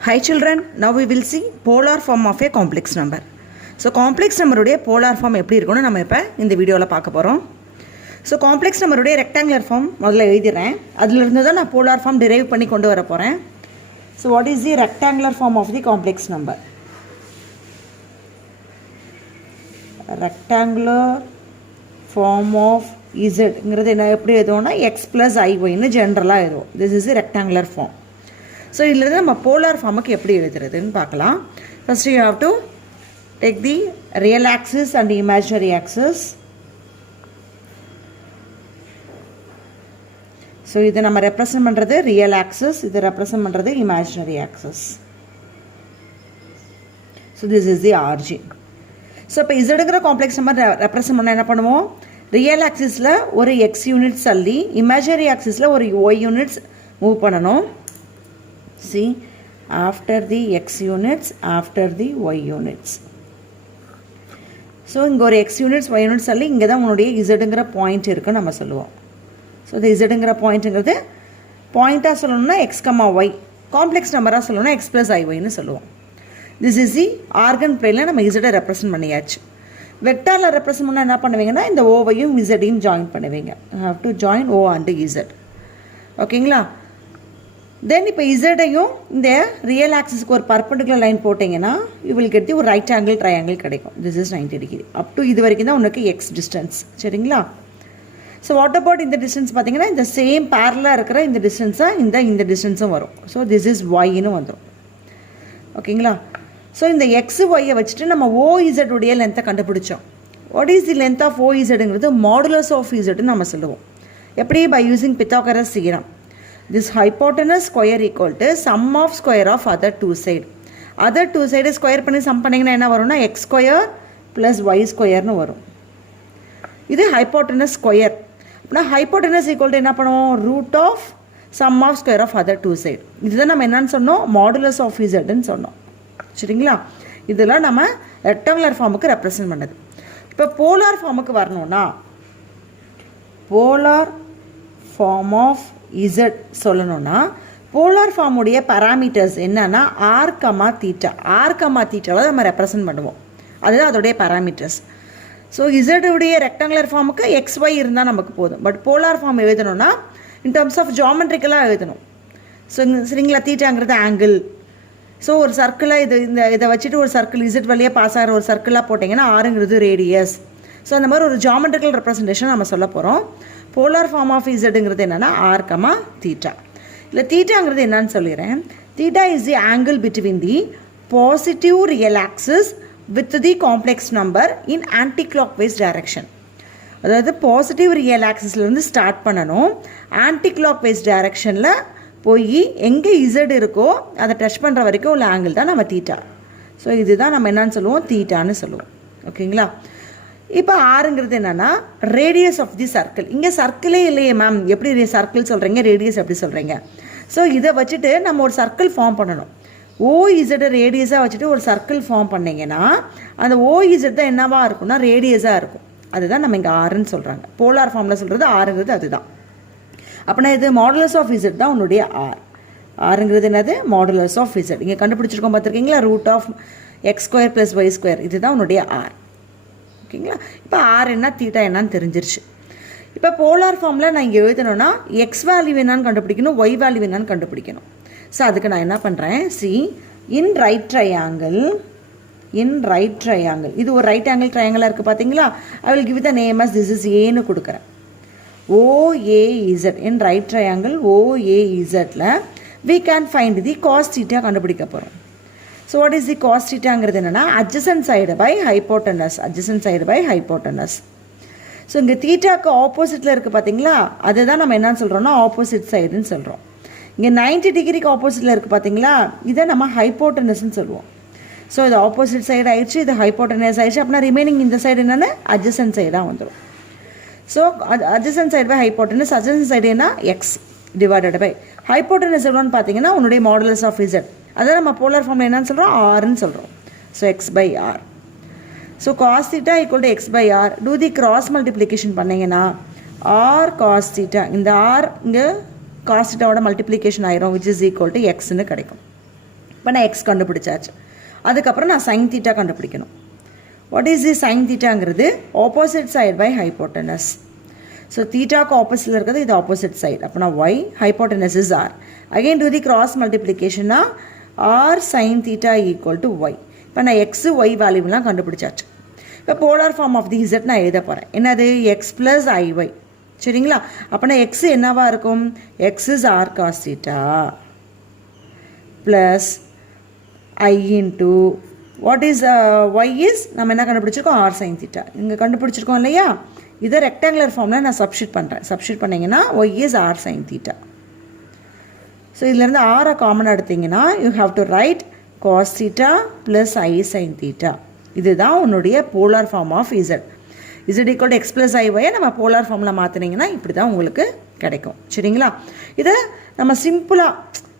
Hi children, now we will see polar form of a complex number. So complex number உடைய polar form எப்படி இருக்கும்னு நம்ம இப்போ இந்த வீடியோவில் பார்க்க போகிறோம். ஸோ காம்ப்ளெக்ஸ் நம்பருடைய ரெக்டாங்குலர் ஃபார்ம் முதல்ல எழுதிடுறேன். அதிலிருந்து தான் நான் போலார் ஃபார்ம் டிரைவ் பண்ணி கொண்டு வர போகிறேன். So what is the rectangular form of the complex number? Rectangular form of இசட்ங்கிறது என்ன எப்படி எழுதுவோம்னா எக்ஸ் ப்ளஸ் ஐஒய்னு ஜென்ரலாக எழுதுவோம். This is the rectangular form. So இதில் நம்ம போலார் ஃபார்முக்கு எப்படி எழுதுறதுன்னு பார்க்கலாம். First you have to take the real axis and imaginary axis. So இதை நம்ம ரெப்ரசன்ட் பண்ணுறது ரியல் ஆக்சிஸ், இதை ரெப்ரசன்ட் பண்ணுறது imaginary axis. So this is the origin. So இப்போ இசடுங்கிற காம்ப்ளெக்ஸ் நம்பர் ரெப்ரசன்ட் பண்ண என்ன பண்ணுவோம்? ரியல் ஆக்சிஸில் ஒரு எக்ஸ் யூனிட்ஸ் தள்ளி இமேஜினரி ஆக்சிஸில் ஒரு ஒய் யூனிட்ஸ் மூவ் பண்ணணும். See, after the x units, after the y units. So இங்கே ஒரு எக்ஸ் யூனிட்ஸ் ஒய் யூனிட்ஸ் சொல்லி இங்கே தான் உன்னுடைய இசடுங்கிற பாயிண்ட் இருக்குன்னு நம்ம சொல்லுவோம். ஸோ இந்த இசடுங்கிற பாயிண்ட்டுங்கிறது பாயிண்ட்டாக சொல்லணும்னா எக்ஸ் கமா ஒய், காம்ப்ளெக்ஸ் நம்பராக சொல்லணும்னா எக்ஸ் ப்ளஸ் ஐஒய்னு சொல்லுவோம். திஸ் இஸ் தி ஆர்கன் பிளேனில் நம்ம இசடை ரெப்ரசன்ட் பண்ணியாச்சு. வெக்டாரில் ரெப்ரசன்ட் பண்ணால் என்ன பண்ணுவீங்கன்னா இந்த ஓவையும் இசடையும் ஜாயின் பண்ணுவீங்க. How to join O and Z. ஓகேங்களா? தென் இப்போ இசடையும் இந்த ரியல் ஆக்சிஸ்க்கு ஒரு பர்பண்டிகுலர் லைன் போட்டிங்கன்னா யூ வில் கெட் தி ஒரு ரைட் ஆங்கிள் ட்ரையாங்கிள் கிடைக்கும். This is 90 degree. Up to இது வரைக்கும் தான் உனக்கு எக்ஸ் டிஸ்டன்ஸ். சரிங்களா? ஸோ வாட் அபவுட் இந்த டிஸ்டன்ஸ் பார்த்தீங்கன்னா இந்த சேம் பேரலாக இருக்கிற இந்த டிஸ்டன்ஸாக இந்த டிஸ்டன்ஸும் வரும். ஸோ திஸ் இஸ் ஒய்னு வந்துடும். ஓகேங்களா? ஸோ இந்த எக்ஸ் ஒய்யை வச்சுட்டு நம்ம ஓஇசட் உடைய லென்த்தை கண்டுபிடிச்சோம். What is the length of ஓஇசடுங்கிறது மாடுலஸ் ஆஃப் இசட்னு நம்ம சொல்லுவோம். எப்படி? By using Pythagoras theorem. This hypotenuse square equal to sum of square of other two side. Other two side square பண்ணி sum பண்ணிங்கன்னா என்ன வரும்னா x square plus y squareனு வரும். இது hypotenuse square. அப்படின்னா hypotenuse equal to என்ன பண்ணுவோம்? root of sum of square of other two side. இதுதான் நம்ம என்னன்னு சொன்னோம்? modulus of zன்னு சொன்னோம். சரிங்களா? இதெல்லாம் நம்ம ரெக்டாங்குலர் ஃபார்முக்கு ரெப்ரசன்ட் பண்ணது. இப்போ போலார் ஃபார்முக்கு வரணும்னா போலார் ஃபார்ம் ஆஃப் இசட் சொல்லணும்னா போலார் ஃபார்முடைய பேராமீட்டர்ஸ் என்னன்னா R comma theta. R comma தீட்டாவை நம்ம ரெப்ரசன்ட் பண்ணுவோம். அதுதான் அதோடைய பேராமீட்டர்ஸ். ஸோ இசடுடைய ரெக்டாங்குலர் ஃபார்முக்கு எக்ஸ் ஒய் இருந்தால் நமக்கு போதும். பட் போலார் ஃபார்ம் எழுதணும்னா இன் டர்ம்ஸ் ஆஃப் ஜாமெட்ரிக்கலாக எழுதணும். ஸோ சரிங்களா? தீட்டாங்கிறது ஆங்கிள். ஸோ ஒரு சர்க்கிளாக இதை வச்சுட்டு ஒரு சர்க்கிள் இசட் வழியாக பாஸ் ஆகிற ஒரு சர்க்கிளாக போட்டிங்கன்னா ஆறுங்கிறது ரேடியஸ். ஸோ அந்த மாதிரி ஒரு ஜாமெட்ரிக்கல் ரெப்ரசன்டேஷன் நம்ம சொல்ல போகிறோம். போலார் ஃபார்ம் ஆஃப் இசடுங்கிறது என்னென்னா ஆர் கமா தீட்டா. இல்லை தீட்டாங்கிறது என்னன்னு சொல்லிடுறேன். Theta is the angle between the positive real axis with the complex number in anticlockwise direction. அதாவது பாசிட்டிவ் ரியல் ஆக்சிஸ்லேருந்து ஸ்டார்ட் பண்ணணும். ஆன்டி கிளாக் வைஸ் டைரக்ஷனில் போய் எங்கே இசட் இருக்கோ அதை டச் பண்ணுற வரைக்கும் உள்ள ஆங்கிள் தான் நம்ம தீட்டா. ஸோ இதுதான் நம்ம என்னன்னு சொல்லுவோம்? தீட்டான்னு சொல்லுவோம். ஓகேங்களா? இப்போ ஆறுங்கிறது என்னென்னா ரேடியஸ் ஆஃப் தி சர்க்கிள். இங்கே சர்க்கிளே இல்லையே மேம், எப்படி சர்க்கிள் சொல்கிறீங்க, ரேடியஸ் எப்படி சொல்கிறீங்க? ஸோ இதை வச்சுட்டு நம்ம ஒரு சர்க்கிள் ஃபார்ம் பண்ணணும். ஓஇசட்டை ரேடியஸாக வச்சுட்டு ஒரு சர்க்கிள் ஃபார்ம் பண்ணிங்கன்னா அந்த ஓஇசட் தான் என்னவாக இருக்கும்னா ரேடியஸாக இருக்கும். அதுதான் நம்ம இங்கே ஆறுன்னு சொல்கிறாங்க. போலார் ஃபார்மில் சொல்கிறது ஆறுங்கிறது அதுதான். அப்படின்னா இது மாடுலஸ் ஆஃப் இசட் தான் உன்னுடைய ஆர். ஆறுங்கிறது என்னது? Modulus of Z. இங்கே கண்டுபிடிச்சிருக்கோம் பார்த்துருக்கீங்களா? Root of X square plus Y square. இதுதான் உன்னுடைய ஆர். ஓகேங்களா? இப்போ ஆர் என்ன தீட்டா என்னன்னு தெரிஞ்சிருச்சு. இப்போ போலார் ஃபார்மில் நான் இங்கே எழுதணும்னா எக்ஸ் வேல்யூ என்னான்னு கண்டுபிடிக்கணும், ஒய் வேல்யூ என்னான்னு கண்டுபிடிக்கணும். ஸோ அதுக்கு நான் என்ன பண்ணுறேன்? இன் ரைட் ட்ரையாங்கிள் இது ஒரு ரைட் ஆங்கிள் ட்ரையாங்கிளாக இருக்குது பார்த்தீங்களா? I will give the name as this is ஏன்னு கொடுக்குறேன். ஓஏஇசட் இன் ரைட் ட்ரையாங்கிள் ஓஏஇசட்டில் we can find the cos theta கண்டுபிடிக்க போகிறோம். So what is the cos தீட்டாங்கிறது என்னென்னா adjacent side by hypotenuse. So இங்கே தீட்டாக்கு ஆப்போசிட்டில் இருக்குது பார்த்தீங்களா? அதுதான் நம்ம என்னன்னு சொல்கிறோம்னா ஆப்போசிட் சைடுன்னு சொல்கிறோம். இங்கே 90 டிகிரிக்கு ஆப்போசிட்டில் இருக்குது பார்த்தீங்களா? இதை நம்ம ஹைப்போட்டனஸ்ன்னு சொல்லுவோம். ஸோ இது ஆப்போசிட் சைடு ஆயிடுச்சு, இது ஹைப்போட்டனஸ் ஆயிடுச்சு. அப்படின்னா ரிமைனிங் இந்த சைடு என்னென்னா அட்ஜசன்ட் சைடாக வந்துடும். So adjacent side by hypotenuse. Adjacent side என்ன? எக்ஸ் டிவைடட் பை ஹைப்போட்டனஸ் எவ்வளோன்னு பார்த்தீங்கன்னா உன்னுடைய மாடுலஸ் ஆஃப் இசட். அதான் நம்ம போலார் ஃபார்மில் என்னன்னு சொல்கிறோம்? ஆர்ன்னு சொல்கிறோம். So x by r. So cos theta equal to x by r. Do the cross multiplication பண்ணிங்கன்னா ஆர் காஸ் தீட்டா, இந்த ஆர் இங்கே காஸ் தீட்டாவோட மல்டிப்ளிகேஷன் ஆயிரும், விச் இஸ் ஈக்குவல் டு எக்ஸ்ன்னு கிடைக்கும். இப்போ நான் எக்ஸ் கண்டுபிடிச்சாச்சு. அதுக்கப்புறம் நான் சைன் தீட்டா கண்டுபிடிக்கணும். வாட் இஸ் தி சைன் தீட்டாங்கிறது opposite side by hypotenuse. So தீட்டாக்கு ஆப்போசிட்டில் இருக்கிறது இது ஆப்போசிட் சைட். அப்போனா y, hypotenuse is r. Again to the cross மல்டிப்ளிகேஷன்னா r sine theta equal to y. இப்போ நான் எக்ஸு ஒய் வேல்யூலாம் கண்டுபிடிச்சாச்சு. இப்போ polar form of the z நான் எழுத போகிறேன். என்னது? எக்ஸ் ப்ளஸ் ஐஒய். சரிங்களா? அப்போனா எக்ஸு என்னவாக இருக்கும்? X is r cos theta plus i into what is y is நம்ம என்ன கண்டுபிடிச்சிருக்கோம்? R sine theta. இங்கே கண்டுபிடிச்சிருக்கோம் இல்லையா? இதை ரெக்டாங்குலர் ஃபார்மில் நான் சப்ஸ்டியூட் பண்ணுறேன். சப்ஸ்டியூட் பண்ணிங்கன்னா y is r sine theta. So இதுலேருந்து ஆரை காமன் எடுத்திங்கன்னா you have to write cos theta plus i sine theta. இதுதான் உன்னுடைய polar form of z. Z equal to x plus ஐஒயை நம்ம போலார் ஃபார்மில் மாற்றினீங்கன்னா இப்படி தான் உங்களுக்கு கிடைக்கும். சரிங்களா? இதை நம்ம சிம்பிளாக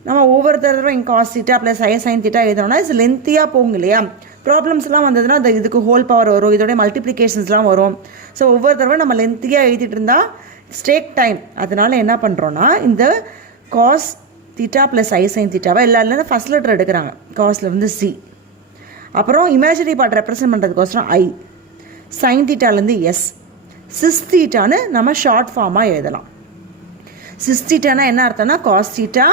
நம்ம ஒவ்வொரு தடவை இங்கே cos theta plus i sine theta எழுதணும்னா இது லென்த்தியாக போகும் இல்லையா? ப்ராப்ளம்ஸ்லாம் வந்ததுன்னா அது இதுக்கு ஹோல் பவர் வரும், இதோடைய மல்டிப்ளிகேஷன்ஸ்லாம் வரும். ஸோ ஒவ்வொரு தடவை நம்ம லென்த்தியாக எழுதிட்டு இருந்தால் ஸ்டேக் டைம். அதனால் என்ன பண்ணுறோன்னா இந்த cos theta plus i sine தீட்டாவை எல்லாருலேருந்து ஃபஸ்ட் லெட்டர் எடுக்கிறாங்க. காஸ்லேருந்து சி, அப்புறம் இமேஜினரி பார்ட் ரெப்ரசன்ட் பண்ணுறதுக்கோசரம் ஐ, சைன் தீட்டாலேருந்து எஸ், சிஸ் தீட்டான்னு நம்ம ஷார்ட் ஃபார்மாக எழுதலாம். சிஸ் தீட்டானா என்ன அர்த்தம்னா cos theta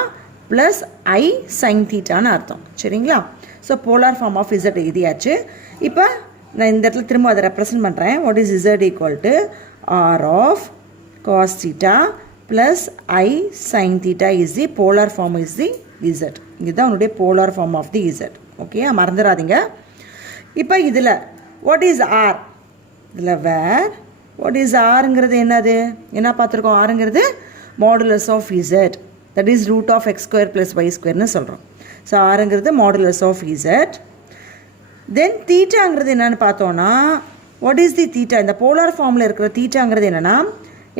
plus i sine தீட்டான்னு அர்த்தம். சரிங்களா? So polar form of Z எழுதியாச்சு. இப்போ நான் இந்த இடத்துல திரும்ப அதை ரெப்ரசன்ட் பண்ணுறேன். What is Z equal to R of cos theta plus i sine theta is the polar form is the Z. இதுதான் உன்னுடைய polar form of the Z. Okay, மறந்துடாதீங்க. இப்போ இதில் வாட் இஸ் ஆர், இதில் வேர் வாட் இஸ் ஆருங்கிறது என்னது? என்ன பார்த்துருக்கோம்? ஆருங்கிறது modulus of z, that is root of X square plus y ஸ்கொயர்னு சொல்கிறோம். ஸோ ஆருங்கிறது மாடுலஸ் ஆஃப் இசட். தென் தீட்டாங்கிறது என்னென்னு பார்த்தோன்னா வாட் இஸ் தி தீட்டா? இந்த போலார் ஃபார்மில் இருக்கிற தீட்டாங்கிறது என்னென்னா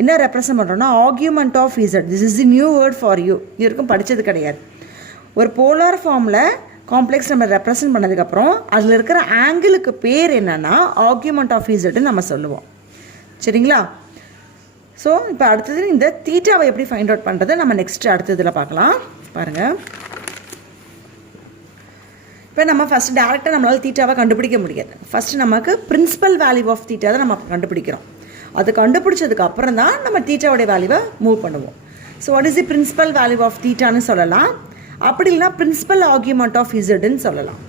என்ன ரெப்ரசன்ட் பண்ணுறோன்னா argument of z. This is the new word for you. இது வரைக்கும் படித்தது கிடையாது. ஒரு போலார் ஃபார்மில் காம்ப்ளெக்ஸ் நம்ம ரெப்ரசன்ட் பண்ணதுக்கப்புறம் அதில் இருக்கிற ஆங்கிளுக்கு பேர் என்னென்னா ஆர்கியூமெண்ட் ஆஃப் இசட்னு நம்ம சொல்லுவோம். சரிங்களா? ஸோ இப்போ அடுத்தது இந்த தீட்டாவை எப்படி ஃபைண்ட் அவுட் பண்ணுறது நம்ம நெக்ஸ்ட் அடுத்ததில் பார்க்கலாம். பாருங்கள், இப்போ நம்ம ஃபஸ்ட்டு டேரெக்டாக நம்மளால் தீட்டாவை கண்டுபிடிக்க முடியாது. ஃபஸ்ட்டு நமக்கு பிரின்சிபல் வேல்யூ ஆஃப் தீட்டா தான் நம்ம கண்டுபிடிக்கிறோம். அது கண்டுபிடிச்சதுக்கு அப்புறம் தான் நம்ம தீட்டாவோடைய வேல்யூவை மூவ் பண்ணுவோம். So what is the principal value of தீட்டான்னு சொல்லலாம். அப்படி இல்லைனா பிரின்சிபல் ஆர்கியூமெண்ட் ஆஃப் இசட்னு சொல்லலாம்.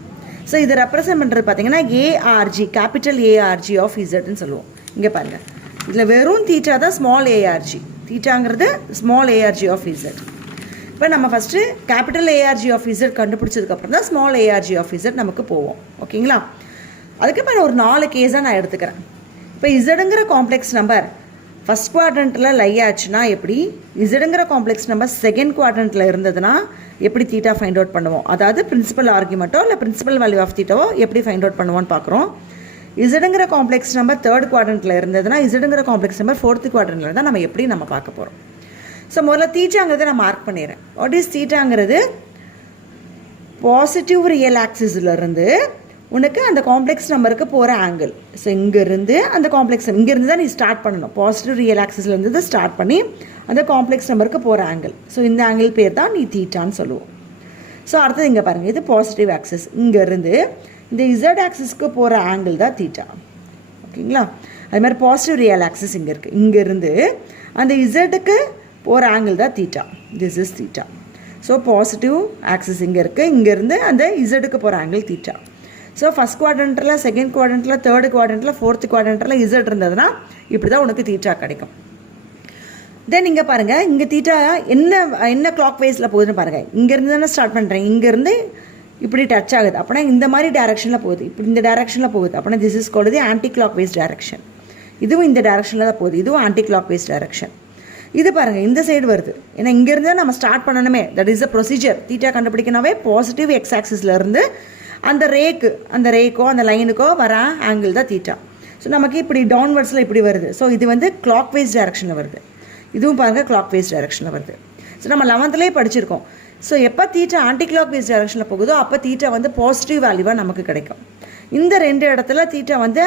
ஸோ இதை ரெப்ரசன்ட் பண்ணுறது பார்த்தீங்கன்னா ஏஆர்ஜி, கேபிட்டல் ஏஆர்ஜி ஆஃப் இசட்னு சொல்லுவோம். இங்கே பாருங்கள், இதில் வெறும் தீட்டா தான் ஸ்மால் ஏஆர்ஜி. தீட்டாங்கிறது ஸ்மால் ஏஆர்ஜி ஆஃப் இசட். இப்போ நம்ம first capital ARG of z கண்டுபிடிச்சதுக்கப்புறம் தான் ஸ்மால் ஏஆர்ஜி ஆஃப் இசட் நமக்கு போவோம். ஓகேங்களா? அதுக்கப்புறம் ஒரு 4 கேஸாக நான் எடுத்துக்கிறேன். இப்போ இசடுங்கிற காம்ப்ளெக்ஸ் நம்பர் ஃபஸ்ட் குவாட்ரண்ட்டில் லை ஆச்சுன்னா எப்படி, இசடுங்கிற காம்ப்ளெக்ஸ் நம்பர் செகண்ட் குவாட்ரண்ட்டில் இருந்ததுன்னா எப்படி தீட்டா ஃபைண்ட் அவுட் பண்ணுவோம், அதாவது பிரின்சிபல் ஆர்கியூமெண்ட்டோ இல்லை பிரின்சிபல் வேல்யூ ஆஃப் தீட்டாவோ எப்படி ஃபைண்ட் அவுட் பண்ணுவோன்னு பார்க்குறோம். இசடுங்கிற காம்ப்ளெக்ஸ் நம்பர் தேர்ட் குவாட்ரண்ட்டில் இருந்ததுன்னா இசடுங்கிற காம்ப்ளெக்ஸ் நம்பர் ஃபோர்த்து குவாட்ரண்ட்டில் இருந்தால் நம்ம எப்படி நம்ம பார்க்க போகிறோம். ஸோ முதல்ல தீட்டாங்கிறத நான் மார்க் பண்ணிடுறேன். வாட் இஸ் தீட்டாங்கிறது பாசிட்டிவ் ரியல் ஆக்சிஸ்லேருந்து உனக்கு அந்த காம்ப்ளெக்ஸ் நம்பருக்கு போகிற ஆங்கிள். ஸோ இங்கேருந்து அந்த காம்ப்ளெக்ஸ் இங்கேருந்து தான் நீ ஸ்டார்ட் பண்ணணும். பாசிட்டிவ் ரியல் ஆக்சிஸ்லேருந்து ஸ்டார்ட் பண்ணி அந்த காம்ப்ளெக்ஸ் நம்பருக்கு போகிற ஆங்கிள். ஸோ இந்த ஆங்கிள் பேர் தான் நீ தீட்டான்னு சொல்லுவோம். ஸோ அடுத்தது இங்கே பாருங்கள், இது பாசிட்டிவ் ஆக்சிஸ். இங்கேருந்து இந்த இசட் ஆக்சிஸ்க்கு போகிற ஆங்கிள் தான் தீட்டா. ஓகேங்களா? அது மாதிரி பாசிட்டிவ் ரியல் ஆக்சிஸ் இங்கே இருக்குது. இங்கேருந்து அந்த இசட்டுக்கு போகிற ஆங்கிள் தான் theta. This is theta. So positive axis இங்கே இருக்குது. இங்கேருந்து அந்த இசட்டுக்கு போகிற ஆங்கிள் தீட்டா. ஸோ ஃபஸ்ட் குவாட்ரண்ட்டில், செகண்ட் குவாட்ரண்ட்டில், தேர்டு குவாட்ரண்ட்டில், ஃபோர்த்து குவாட்ரண்ட்டில் இசட் இருந்ததுன்னா இப்படி தான் உனக்கு தீட்டா கிடைக்கும். தென் இங்கே பாருங்கள், இங்கே தீட்டா என்ன கிளாக் வைஸில் போகுதுன்னு பாருங்கள். இங்கேருந்து தானே ஸ்டார்ட் பண்ணுறேன். இங்கேருந்து இப்படி டச் ஆகுது. அப்படின்னா இந்த மாதிரி டேரெக்ஷனில் போகுது, இப்படி இந்த டேரெக்ஷனில் போகுது. அப்படின்னா this is called the anticlockwise direction. இதுவும் இந்த டேரெக்ஷனில் தான் போகுது, இதுவும் ஆன்டி கிளாக் வைஸ் டேரெக்ஷன். இது பாருங்கள், இந்த சைடு வருது. ஏன்னா இங்கேருந்து நம்ம ஸ்டார்ட் பண்ணணுமே, that is a procedure. Theta கண்டுபிடிக்கனாவே பாசிட்டிவ் எக்ஸ் ஆக்சிஸ்லேருந்து அந்த ரேக்கோ அந்த லைனுக்கோ வர ஆங்கிள் தான் தீட்டா. ஸோ நமக்கு இப்படி டவுன்வர்ட்ஸில் இப்படி வருது. ஸோ இது வந்து கிளாக் வைஸ் டைரக்ஷனில் வருது. இதுவும் பாருங்கள் கிளாக் வைஸ் டைரக்ஷனில் வருது. ஸோ நம்ம 11லேயே படிச்சிருக்கோம். ஸோ எப்போ தீட்டா ஆன்டி கிளாக் வைஸ் டைரக்ஷனில் போகுதோ அப்போ தீட்டா வந்து பாசிட்டிவ் வேல்யூவாக நமக்கு கிடைக்கும். இந்த 2 இடத்துல தீட்டா வந்து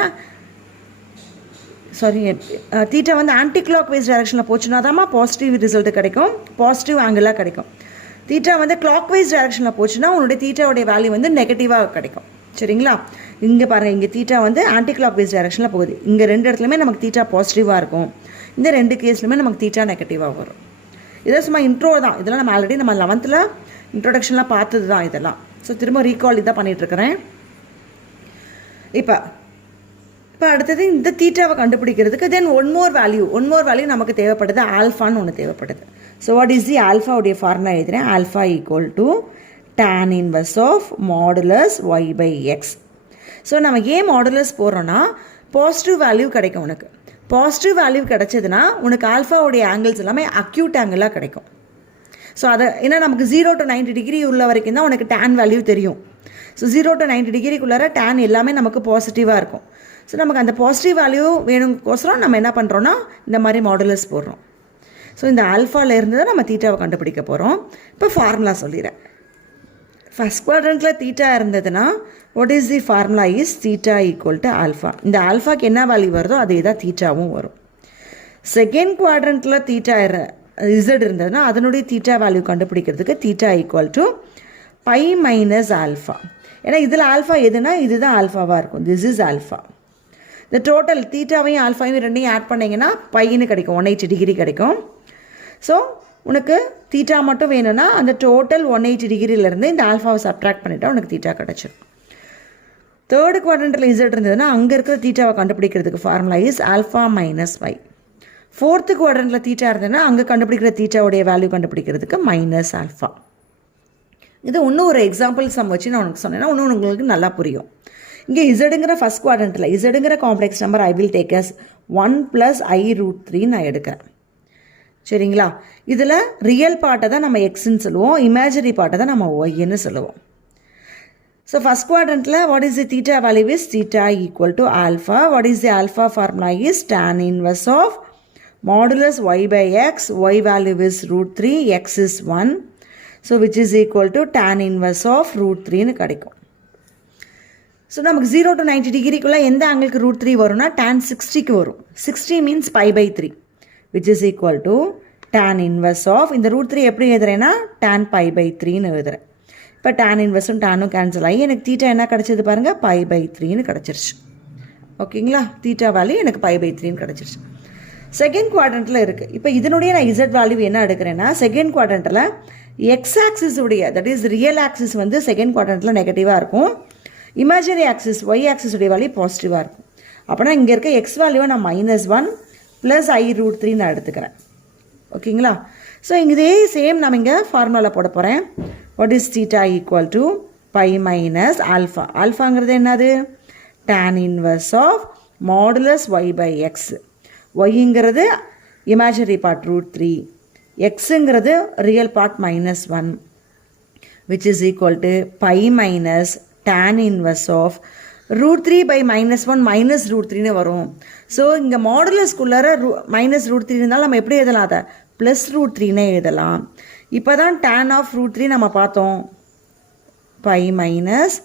ஆன்டி கிளாக் வைஸ் டைரக்ஷனில் போச்சுன்னா தான் பாசிட்டிவ் ரிசல்ட் கிடைக்கும், பாசிட்டிவ் ஆங்கிளாக கிடைக்கும். தீட்டா வந்து கிளாக் வைஸ் டைரக்ஷனில் போச்சுன்னா உன்னுடைய தீட்டாவுடைய வேல்யூ வந்து நெகட்டிவாக கிடைக்கும். சரிங்களா? இங்கே பாருங்கள், இங்கே தீட்டா வந்து ஆன்டி கிளாக் வைஸ் டைரக்ஷனில் போகுது. இங்கே ரெண்டு இடத்துலையுமே நமக்கு தீட்டா பாசிட்டிவாக இருக்கும். இந்த ரெண்டு கேஸ்லையுமே நமக்கு தீட்டா நெகட்டிவாக வரும். இதெல்லாம் சும்மா இன்ட்ரோ தான். இதெல்லாம் நம்ம ஆல்ரெடி நம்ம 11th இன்ட்ரோடக்ஷன்லாம் பார்த்தது தான் இதெல்லாம். ஸோ திரும்ப ரீகால் இதான் பண்ணிகிட்ருக்கிறேன். இப்போ அடுத்தது இந்த தீட்டாவை கண்டுபிடிக்கிறதுக்கு தென் ஒன் மோர் வேல்யூ நமக்கு தேவைப்படுது. ஆல்ஃபான்னு ஒன்று தேவைப்படுது. ஸோ வாட் இஸ் தி ஆல்ஃபாவுடைய ஃபார்முலா எழுதுகிறேன். Alpha equal to tan inverse of modulus y by x. So நம்ம ஏன் மாடுலஸ் போடுறோன்னா பாசிட்டிவ் வேல்யூ கிடைக்கும். உனக்கு பாசிட்டிவ் வேல்யூ கிடைச்சதுன்னா உனக்கு ஆல்ஃபாவுடைய ஆங்கிள்ஸ் எல்லாமே அக்யூட் ஆங்கிளாக கிடைக்கும். ஸோ அதை ஏன்னா நமக்கு 0 to 90 டிகிரி உள்ள வரைக்கும் தான் உனக்கு tan வேல்யூ தெரியும். ஸோ 0 to 90 டிகிரிக்குள்ளார tan எல்லாமே நமக்கு பாசிட்டிவாக இருக்கும். ஸோ நமக்கு அந்த பாசிட்டிவ் வேல்யூ வேணுங்கோசரம் நம்ம என்ன பண்ணுறோன்னா இந்த மாதிரி மாடுலஸ் போடுறோம். ஸோ இந்த ஆல்ஃபாலேருந்து தான் நம்ம தீட்டாவை கண்டுபிடிக்க போகிறோம். இப்போ ஃபார்முலா சொல்லிடுறேன். ஃபஸ்ட் குவாட்ரண்ட்டில் தீட்டா இருந்ததுன்னா what is the formula is theta equal to alpha. இந்த ஆல்ஃபாக்கு என்ன வேல்யூ வருதோ அதே தான் தீட்டாவும் வரும். செகண்ட் குவாட்ரண்ட்டில் தீட்டா இசட் இருந்ததுன்னா அதனுடைய தீட்டா வேல்யூ கண்டுபிடிக்கிறதுக்கு theta equal to pi minus alpha. ஏன்னா இதில் ஆல்ஃபா எதுனா இதுதான் ஆல்ஃபாவாக இருக்கும். This is alpha. இந்த டோட்டல் தீட்டாவையும் ஆல்ஃபாவையும் ரெண்டையும் ஆட் பண்ணிங்கன்னா பைன்னு கிடைக்கும், 180 டிகிரி கிடைக்கும். ஸோ உனக்கு தீட்டா மட்டும் வேணும்னா அந்த டோட்டல் 180 டிகிரியிலேருந்து இந்த ஆல்ஃபாவை சப்ட்ராக்ட் பண்ணிவிட்டா உனக்கு தீட்டா கிடச்சிடும். தேர்டு குவாட்ரண்ட்டில் இசட் இருந்ததுன்னா அங்கே இருக்கிற தீட்டாவை கண்டுபிடிக்கிறதுக்கு formula is alpha minus y. Fourth குவாட்ரண்ட்டில் தீட்டா இருந்ததுன்னா அங்கே கண்டுபிடிக்கிற தீட்டாவுடைய வேல்யூ கண்டுபிடிக்கிறதுக்கு மைனஸ் ஆல்ஃபா. இது இன்னும் ஒரு எக்ஸாம்பிள் சம் வச்சு நான் உனக்கு சொன்னேன்னா இன்னும் உங்களுக்கு நல்லா புரியும். இங்கே இசடுங்கிற ஃபஸ்ட் குவாட்ரண்ட்டில் இசடுங்கிற complex number I will take as 1 + i√3 நான் எடுக்கிறேன். சரிங்களா? இதில் ரியல் பார்ட்டை தான் நம்ம எக்ஸ்ன்னு சொல்லுவோம், இமேஜினரி பார்ட்டை தான் நம்ம ஒய்ன்னு சொல்லுவோம். ஸோ ஃபஸ்ட் குவாட்ரண்ட்டில் what is the theta value is theta equal to alpha. What is the alpha formula is tan inverse of modulus y by x. Y value is √3, x is 1. So which is equal to tan inverse of √3ன்னு கிடைக்கும். So நமக்கு 0 to 90 டிகிரிக்குள்ளே எந்த ஆங்கிளுக்கு √3 வரும்னா tan 60க்கு வரும். 60 means π/3 which is equal to tan inverse of இந்த √3 எப்படி எழுதுறேன்னா tan π/3ன்னு எழுதுறேன். இப்போ tan இன்வர்ஸும் டேனும் கேன்சல் ஆகி எனக்கு தீட்டா என்ன கிடச்சது பாருங்கள், π/3ன்னு கிடச்சிருச்சு. ஓகேங்களா? தீட்டா வேல்யூ எனக்கு π/3ன்னு கிடச்சிருச்சு. செகண்ட் குவாட்ரண்ட்டில் இருக்குது. இப்போ இதனுடைய நான் இசட் வேல்யூ என்ன எடுக்கிறேன்னா செகண்ட் குவாட்ரண்ட்டில் எக்ஸ் ஆக்சிஸ் உடைய தட் இஸ் ரியல் ஆக்சிஸ் வந்து செகண்ட் குவாட்ரண்ட்டில் நெகட்டிவாக இருக்கும். இமேஜினரி ஆக்சிஸ் ஒய் ஆக்சிஸ் உடைய வேல்யூ பாசிட்டிவாக இருக்கும். அப்போனா இங்கே இருக்க எக்ஸ் வேல்யூவை நான் -1 + i√3 நான் எடுத்துக்கிறேன். ஓகேங்களா? ஸோ இதே சேம் நம்ம இங்கே ஃபார்முலாவில் போட போகிறேன். What is theta equal to pi minus alpha. ஆல்ஃபாங்கிறது என்னது? tan inverse of modulus y by x. ஒய்ங்கிறது இமேஜினரி பார்ட் √3, எக்ஸுங்கிறது real part -1 which is equal to pi minus tan inverse of √3 by -1 -√3ன்னு வரும். ஸோ இங்கே மாடுலஸ்குள்ளார -√3 இருந்தாலும் நம்ம எப்படி எழுதலாம்? அதை +√3ன்னு எழுதலாம். இப்போ தான் tan ஆஃப் √3 நம்ம பார்த்தோம். Pi minus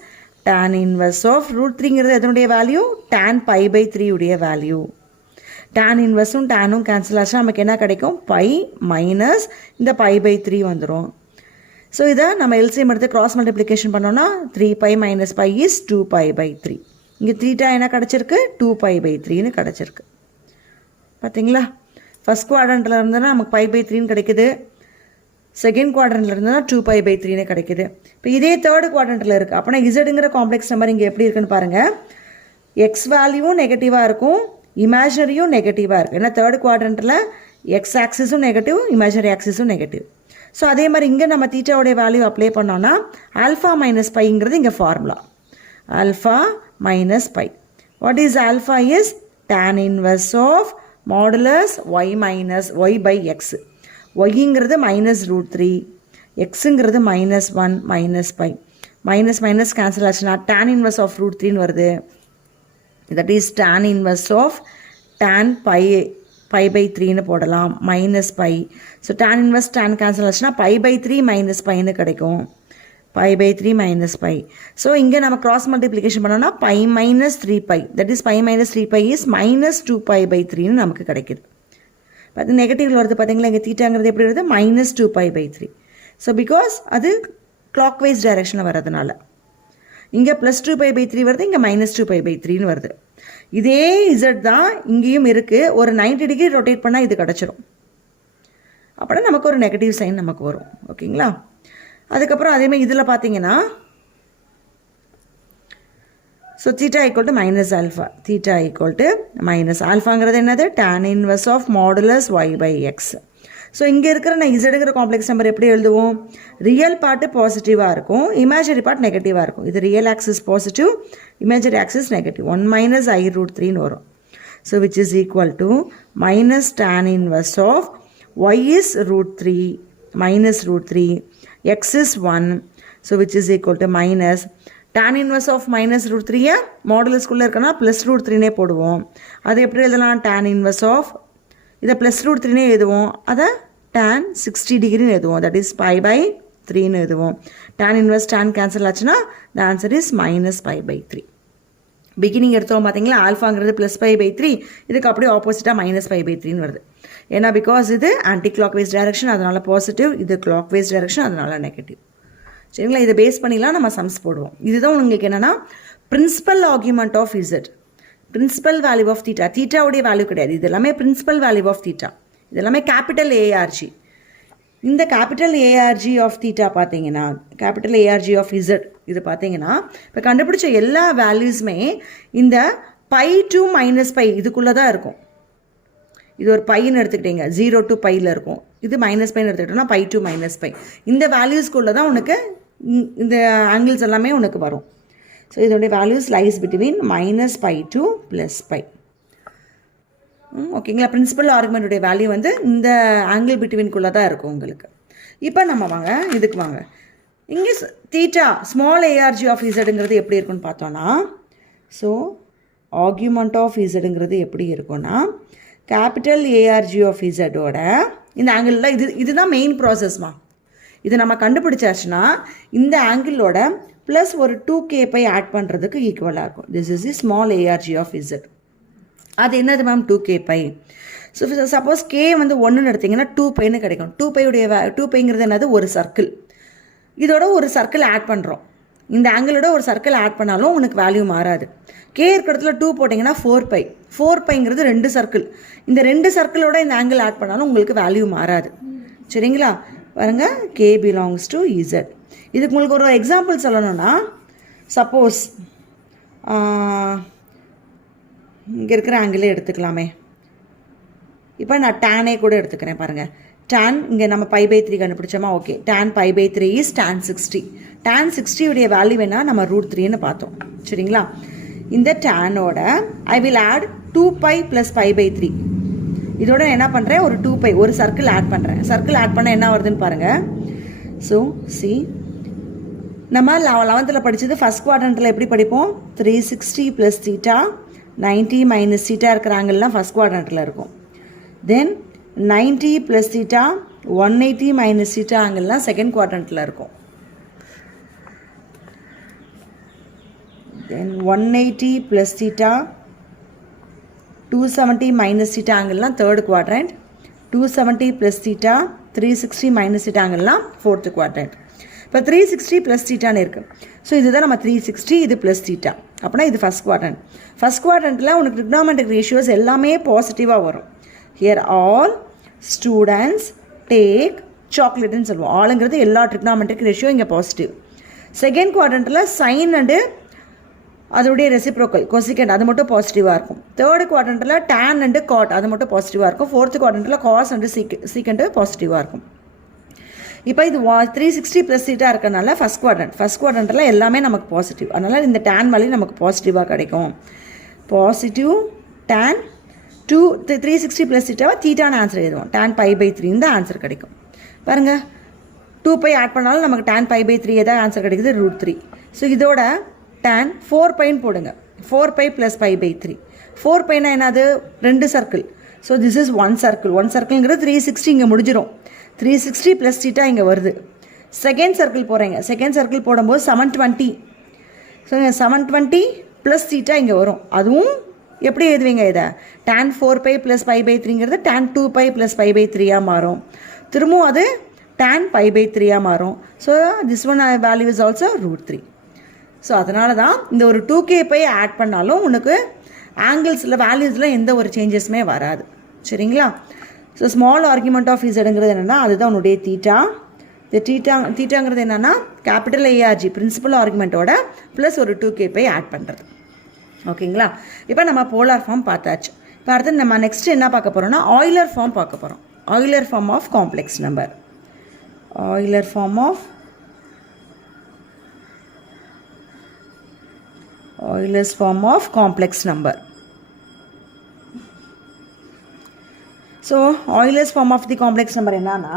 tan inverse of √3ங்கிறது எதனுடைய வேல்யூ? tan π/3 உடைய வேல்யூ. tan இன்வர்ஸும் டேனும் கேன்சல் ஆச்சு நமக்கு என்ன கிடைக்கும்? பை மைனஸ் இந்த π/3 வந்துடும். ஸோ இதை நம்ம எல்சிஎம் எடுத்து கிராஸ் மல்டிப்ளிகேஷன் பண்ணோன்னா 3π - π இஸ் 2π/3. இங்கே தீட்டா என்ன கிடச்சிருக்கு? 2π/3ன்னு கிடச்சிருக்கு. பார்த்தீங்களா? ஃபஸ்ட் குவாட்ரண்ட்டில் இருந்ததுன்னா நமக்கு π/3ன்னு கிடைக்குது. செகண்ட் குவாட்ரண்ட்டில் இருந்ததுன்னா 2π/3ன்னு கிடைக்குது. இப்போ இதே தேர்டு குவாட்ரண்ட்டில் இருக்குது. அப்போனா இசடுங்கிற காம்ப்ளெக்ஸ் நம்பர் இங்கே எப்படி இருக்குன்னு பாருங்கள். எக்ஸ் வேல்யூவும் நெகட்டிவாக இருக்கும், இமேஜினரியும் நெகட்டிவாக இருக்குது. ஏன்னா தேர்டு குவாட்ரண்ட்டில் எக்ஸ் ஆக்சிஸும் நெகட்டிவ், இமேஜினரி ஆக்சிஸும் நெகட்டிவ். ஸோ அதே மாதிரி இங்கே நம்ம தீட்டாவுடைய வேல்யூ அப்ளை பண்ணோன்னா ஆல்ஃபா மைனஸ் பைங்கிறது இங்கே formula. Alpha minus pi. What is alpha is tan inverse of modulus y minus y by x. ஒய்ங்கிறது -√3, எக்ஸுங்கிறது -1 மைனஸ் பை. மைனஸ் கேன்சல் ஆச்சுன்னா tan இன்வர்ஸ் ஆஃப் √3ன்னு வருது. That is tan inverse of tan π/3ன்னு போடலாம் -π. So tan inverse tan cancel ஆச்சுன்னா π/3 - πன்னு கிடைக்கும். π/3 - π. So இங்கே நம்ம கிராஸ் மல்டிப்ளிகேஷன் பண்ணோம்னா π - 3π தட் இஸ் π - 3π இஸ் -2π/3ன்னு நமக்கு கிடைக்குது. பார்த்து நெகட்டிவ் வருது பார்த்தீங்களா? இங்கே தீட்டாங்கிறது எப்படி வருது? -2π/3. ஸோ பிகாஸ் அது கிளாக் வைஸ் டைரெக்ஷனில் வரதுனால இங்கே +2π/3 வருது, இங்கே -2π/3ன்னு வருது. இதே இசட் தான் இங்கேயும் இருக்குது. ஒரு 90 டிகிரி ரொட்டேட் பண்ணால் இது கிடச்சிரும். அப்படின்னா நமக்கு ஒரு நெகட்டிவ் சைன் நமக்கு வரும். ஓகேங்களா? அதுக்கப்புறம் அதேமாதிரி இதில் பார்த்தீங்கன்னா ஸோ θ = -α. θ = ஆல்ஃபாங்கிறது என்னது? tan inverse of modulus y/x. So இங்கே இருக்கிற நான் இசடுங்கிற காம்ப்ளெக்ஸ் நம்பர் எப்படி எழுதுவோம்? ரியல் பார்ட்டு பாசிட்டிவாக இருக்கும், இமேஜரி பார்ட் நெகட்டிவாக இருக்கும். இது real axis positive, imagery axis negative. 1 - i√3ன்னு வரும். So which is equal to -tan inverse of y is √3 -√3 x is 1. So which is equal to minus tan inverse of -√3 மாடுலஸ்குள்ளே இருக்கனா +√3னே போடுவோம். அது எப்படி எழுதலாம்? tan inverse of இதை +√3னே எழுதுவோம், அதை tan 60 டிகிரின்னு எழுதுவோம். தட் இஸ் π/3ன்னு எழுதுவோம். tan இன்வெர்ஸ் tan கேன்சல் ஆச்சுன்னா த ஆன்சர் இஸ் -π/3. பிகினிங் எடுத்தோம் பார்த்தீங்களா? ஆல்ஃபாங்கிறது +π/3, இதுக்கு அப்படியே ஆப்போசிட்டாக -π/3ன்னு வருது. ஏன்னா பிகாஸ் இது ஆன்டி கிளாக் வைஸ் டைரக்ஷன், அதனால் பாசிட்டிவ். இது கிளாக் வைஸ் டைரக்ஷன், அதனால் நெகட்டிவ். சரிங்களா? இதை பேஸ் பண்ணிலாம் நம்ம சம்ஸ் போடுவோம். இதுதான் உங்களுக்கு என்னென்னா principal argument of z, principal value of theta. தீட்டாவுடைய வேல்யூ கிடையாது, இது எல்லாமே பிரின்சிபல் வேல்யூ ஆஃப் தீட்டா. இது எல்லாமே கேபிட்டல் ஏஆர்ஜி. இந்த கேபிட்டல் ஏஆர்ஜி ஆஃப் தீட்டா பார்த்தீங்கன்னா, கேபிட்டல் ஏஆர்ஜி ஆஃப் இசட் இது பார்த்தீங்கன்னா இப்போ கண்டுபிடிச்ச எல்லா வேல்யூஸுமே இந்த π to -π இதுக்குள்ளே தான் இருக்கும். இது ஒரு பைன்னு எடுத்துக்கிட்டீங்க, 0 to π இருக்கும். இது -πன்னு எடுத்துக்கிட்டோம்னா π to -π. இந்த வேல்யூஸ்க்குள்ளே தான் உனக்கு இந்த ஆங்கிள்ஸ் எல்லாமே உனக்கு வரும். ஸோ இதோடைய வேல்யூஸ் லைஸ் பிட்வீன் -π to +π. ஓகேங்களா? பிரின்சிபல் ஆர்குமெண்ட்டுடைய வேல்யூ வந்து இந்த ஆங்கிள் பிட்வீன்குள்ளே தான் இருக்கும் உங்களுக்கு. இப்போ நம்ம வாங்க இதுக்கு வாங்க. இங்கே தீட்டா ஸ்மால் ஏஆர்ஜி ஆஃப் இசடுங்கிறது எப்படி இருக்குன்னு பார்த்தோன்னா, ஸோ ஆர்குமெண்ட் ஆஃப் இசடுங்கிறது எப்படி இருக்குன்னா, கேபிட்டல் ஏஆர்ஜி ஆஃப் இசடோட இந்த ஆங்கிளில் இதுதான் மெயின் ப்ராசஸ்மா. இது நம்ம கண்டுபிடிச்சாச்சுன்னா இந்த ஆங்கிளோட ப்ளஸ் ஒரு 2kπ ஆட் பண்ணுறதுக்கு ஈக்குவலாக இருக்கும். This is the small ARG of z. அது என்னது ma'am? 2kπ. So suppose K வந்து 1ன்னு எடுத்திங்கன்னா 2πன்னு கிடைக்கும். 2πங்கிறது என்னது? ஒரு சர்க்கிள். இதோட ஒரு சர்க்கிள் ஆட் பண்ணுறோம். இந்த ஆங்கிளோட ஒரு சர்க்கிள் ஆட் பண்ணாலும் உனக்கு வேல்யூ மாறாது. கே இருக்கிற 2 போட்டிங்கன்னா 4π. 4πங்கிறது 2 சர்க்கிள். இந்த 2 சர்க்கிளோட இந்த ஆங்கிள் ஆட் பண்ணாலும் உங்களுக்கு வேல்யூ மாறாது. சரிங்களா? பாருங்க, கே பிலாங்ஸ் டு இசட். இதுக்கு உங்களுக்கு ஒரு எக்ஸாம்பிள் சொல்லணும்னா, சப்போஸ் இங்கே இருக்கிற ஆங்கிளே எடுத்துக்கலாமே. இப்போ நான் டேனே கூட எடுத்துக்கிறேன். பாருங்கள், tan இங்கே நம்ம π/3 கண்டுபிடிச்சோமா? Okay, tan π/3 is tan 60. tan 60 உடைய வேல்யூ வேணால் நம்ம √3ன்னு பார்த்தோம். சரிங்களா? இந்த டேனோட ஐ வில் ஆட் 2π + π/3. இதோட நான் என்ன பண்ணுறேன்? ஒரு 2π ஒரு சர்க்கிள் ஆட் பண்ணுறேன். சர்க்கிள் ஆட் பண்ணால் என்ன வருதுன்னு பாருங்கள். ஸோ சி, நம்ம 11th படித்தது ஃபஸ்ட் குவாட்ரண்ட்டில் எப்படி படிப்போம்? 360 + θ 90 - θ இருக்கிற ஆங்கிள்லாம் ஃபஸ்ட் குவாட்ரண்ட்டில் இருக்கும். தென் 90 + θ 180 - θ ஆங்கிள்லாம் செகண்ட் குவாட்ரண்ட்டில் இருக்கும். தென் 180 + θ 270 - θ ஆங்கிள்லாம் தேர்ட் குவாட்ரண்ட். 270 + θ 360 - θ ஆங்கிள்லாம் ஃபோர்த்து குவாட்ரண்ட். இப்போ 360 + θன்னு இருக்குது. ஸோ இதுதான் நம்ம 360, இது +θ. அப்படின்னா இது ஃபஸ்ட் குவாட்ரண்ட். ஃபஸ்ட் குவாட்ரண்ட்டில் உனக்கு ட்ரிக்னாமெட்ரிக் ரேஷியோஸ் எல்லாமே பாசிட்டிவாக வரும். ஹியர் ஆல் ஸ்டூடெண்ட்ஸ் டேக் சாக்லேட்னு சொல்லுவோம். ஆளுங்கிறது எல்லா ட்ரிக்னாமெட்ரிக் ரேஷியோ இங்கே பாசிட்டிவ். செகண்ட் குவாட்ரண்ட்டில் சைன் அண்டு அதோடைய ரெசிப்ரோக்கல் கொசிகண்ட் அது மட்டும் பாசிட்டிவாக இருக்கும். தேர்டு குவாட்ரண்ட்டில் tan அண்டு காட் அது மட்டும் பாசிட்டிவாக இருக்கும். ஃபோர்த்து குவாட்ரண்ட்டில் காஸ் அண்டு சீக்கண்ட் பாசிட்டிவாக இருக்கும். இப்போ இது 360 + θ இருக்கனால ஃபஸ்ட் குவாட்ரண்ட்டில் எல்லாமே நமக்கு பாசிட்டிவ். அதனால் இந்த tan வேல்யூ நமக்கு பாசிட்டிவாக கிடைக்கும். பாசிட்டிவ் tan 360 + θவை தீட்டான ஆன்சர் எழுதுவோம். tan π/3 தான் ஆன்சர் கிடைக்கும். பாருங்கள், 2π ஆட் பண்ணாலும் நமக்கு tan π/3 ஏதாவது ஆன்சர் கிடைக்குது √3. ஸோ இதோட tan 4πன்னு போடுங்க. 4π + π/3. 4πனா என்னது? 2 circle. So this is 1 circle. 1 சர்க்கிள்ங்கிறது 360 இங்கே முடிஞ்சிடும். 360 + θ இங்கே வருது. செகண்ட் சர்க்கிள் போகிறீங்க. செகண்ட் சர்க்கிள் போடும்போது 720. ஸோ 720 + θ இங்கே வரும். அதுவும் எப்படி எழுதுவீங்க? இதை tan 4π + π/3ங்கிறது tan 2π + π/3 மாறும். திரும்பவும் அது tan pi by 3 மாறும். So this one value is also √3. So அதனால தான் இந்த ஒரு 2k பை ஆட் பண்ணாலும் உனக்கு ஆங்கிள்ஸில் வேல்யூஸில் எந்த ஒரு சேஞ்சஸுமே வராது. சரிங்களா? ஸோ ஸ்மால் ஆர்குமெண்ட் ஆஃப் இசடுங்கிறது என்னென்னா அதுதான் உன்னுடைய தீட்டா. இந்த தீட்டாங்கிறது என்னென்னா கேபிட்டல் ஏஆர்ஜி பிரின்சிபல் ஆர்குமெண்ட்டோட ப்ளஸ் ஒரு 2k பை ஆட் பண்ணுறது. ஓகேங்களா? இப்போ நம்ம போலார் ஃபார்ம் பார்த்தாச்சு. இப்போ அடுத்து நம்ம நெக்ஸ்ட் என்ன பார்க்க போகிறோம்னா ஆயிலர் ஃபார்ம் பார்க்க போகிறோம். Euler form of complex number. Euler form of Euler's form of complex number. So Euler's form of the complex number என்னன்னா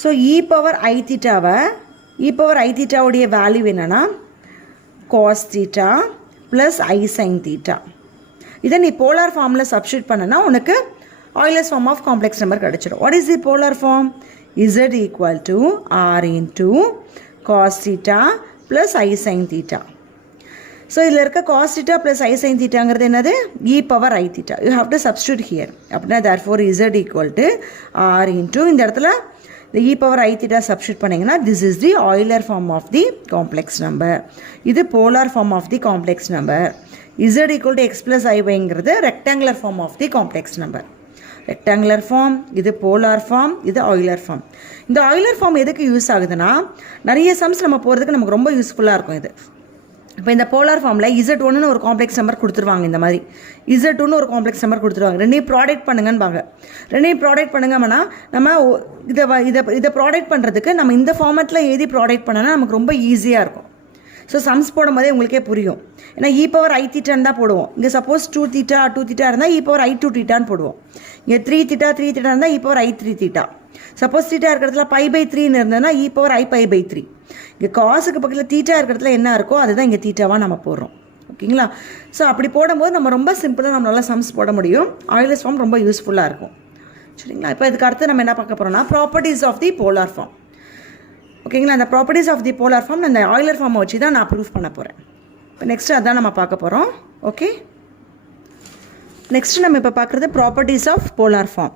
so e power I theta உடைய வேல்யூ என்னன்னா cos theta plus I sin theta. இதை நீ polar ஃபார்மில் substitute பண்ணனா உனக்கு Euler's form of complex number கிடைச்சிடும். What is the polar form? Z equal to R into cos theta plus I sin theta. So இதில் இருக்க cos theta plus I sin thetaங்கிறது என்னது? e power I theta. You have to substitute here. அப்படின்னா therefore Z equal to R into இந்த இடத்துல the e power I theta substitute பண்ணிங்கன்னா this is the Euler form of the complex number. இது polar form of the complex number. Z equal to x plus iy-ங்கிறது rectangular form of the complex number. Rectangular form, இது polar form, இது Euler form. இந்த Euler form எதுக்கு use ஆகுதுன்னா நிறைய sums நம்ம போகிறதுக்கு நமக்கு ரொம்ப யூஸ்ஃபுல்லாக இருக்கும் இது. இப்போ இந்த போலார் ஃபார்மில் Z1ன்னு ஒரு காம்ப்ளெக்ஸ் நம்பர் கொடுத்துருவாங்க. இந்த மாதிரி Z2ன்னு ஒரு காம்ப்ளெக்ஸ் நம்பர் கொடுத்துருவாங்க. ரெண்டையும் ப்ராடக்ட் பண்ணுங்கன்னு ரெண்டையும் ப்ராடக்ட் பண்ணுங்கன்னா நம்ம இதை ப்ராடக்ட் பண்ணுறதுக்கு நம்ம இந்த ஃபார்மேட்டில் எழுதி ப்ராடக்ட் பண்ணனா நமக்கு ரொம்ப ஈஸியாக இருக்கும். ஸோ சம்ஸ் போடும்போதே உங்களுக்கே புரியும். ஏன்னா e power I thetaன்னு தான் போடுவோம். இங்கே சப்போஸ் 2 theta இருந்தால் e power I2 thetaன்னு போடுவோம். இங்கே 3 theta இருந்தால் e power I3 theta. Suppose theta இருக்கிறதுல pi by 3ன்னு இருந்ததுன்னா e power I pi by 3. இங்கே காசுக்கு பக்கத்தில் தீட்டா இருக்கிறதுல என்ன இருக்கோ அதுதான் இங்கே தீட்டாவாக நம்ம போடுறோம். ஓகேங்களா? ஸோ அப்படி போடும்போது நம்ம ரொம்ப சிம்பிளாக நம்மளால சம்ஸ் போட முடியும். ஆயிலர் ஃபார்ம் ரொம்ப யூஸ்ஃபுல்லாக இருக்கும். சரிங்களா? இப்போ இதுக்கு அடுத்து நம்ம என்ன பார்க்க போகிறோம்னா properties of the polar form. ஓகேங்களா? அந்த properties of the polar form அந்த ஆயிலர் ஃபார்மை வச்சு தான் நான் ப்ரூஃப் பண்ண போகிறேன். இப்போ நெக்ஸ்ட்டு அதான் நம்ம பார்க்க போகிறோம். ஓகே, நெக்ஸ்ட்டு நம்ம இப்போ பார்க்குறது properties of polar form.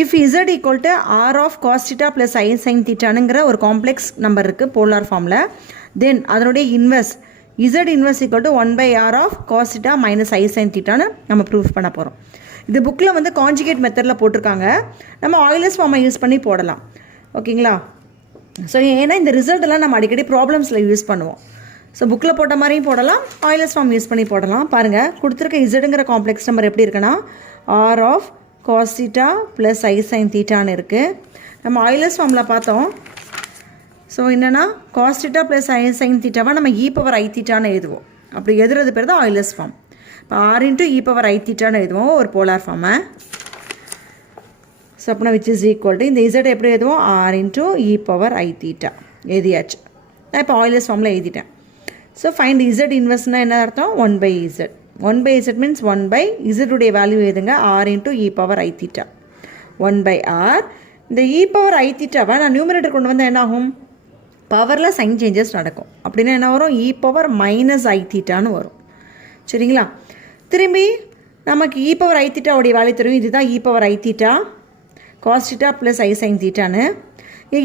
If Z equal to R of cos theta plus I sine தீட்டானுங்கிற ஒரு காம்ப்ளெக்ஸ் நம்பர் இருக்குது போலார் ஃபார்மில், தென் அதனுடைய inverse Z inverse equal to 1/R of cos theta minus I sine தீட்டான்னு நம்ம proof பண்ண போகிறோம். இது புக்கில் வந்து கான்ஜுகேட் மெத்தடில் போட்டிருக்காங்க. நம்ம ஆயிலர்ஸ் ஃபார்மை யூஸ் பண்ணி போடலாம். ஓகேங்களா? ஸோ ஏன்னா இந்த ரிசல்ட்டெல்லாம் நம்ம அடிக்கடி ப்ராப்ளம்ஸில் யூஸ் பண்ணுவோம். ஸோ புக்கில் போட்ட மாதிரியும் போடலாம், ஆயிலர்ஸ் ஃபார்ம் யூஸ் பண்ணி போடலாம். பாருங்கள், கொடுத்துருக்க இசடுங்கிற காம்ப்ளெக்ஸ் நம்பர் எப்படி இருக்குன்னா r of cos theta plus I sine தீட்டான்னு இருக்குது. நம்ம ஆயிலர்ஸ் ஃபார்மில் பார்த்தோம். ஸோ என்னென்னா cos theta plus I sine தீட்டாவை நம்ம e power I தீட்டான்னு எழுதுவோம். அப்படி எழுதுறது பேர் தான் ஆயிலர்ஸ் ஃபார்ம். இப்போ R into e power I தீட்டான்னு எழுதுவோம் ஒரு போலார் ஃபார்மை. ஸோ அப்படின்னா விச் இஸ் ஈக்குவல் டு இந்த இசட் எப்படி எழுதுவோம்? R into e power I theta எழுதியாச்சு. நான் இப்போ ஆயிலர்ஸ் ஃபார்மில் எழுதிட்டேன். ஸோ ஃபைண்ட் Z இன்வெர்ஸ்னால் என்ன அர்த்தம்? 1/Z. 1/Z மீன்ஸ் 1/, Z உடைய வேல்யூ எழுதுங்க R into e power I theta 1/R. இந்த e power I தீட்டாவை நான் நியூமரேட்டர் கொண்டு வந்தால் என்ன ஆகும்? பவரில் சைன் சேஞ்சஸ் நடக்கும். அப்படின்னா என்ன வரும்? e power minus I தீட்டான்னு வரும். சரிங்களா? திரும்பி நமக்கு e power I தீட்டாவுடைய வேல்யூ தெரியும். இதுதான் e power I தீட்டா cos theta plus I sine தீட்டான்னு.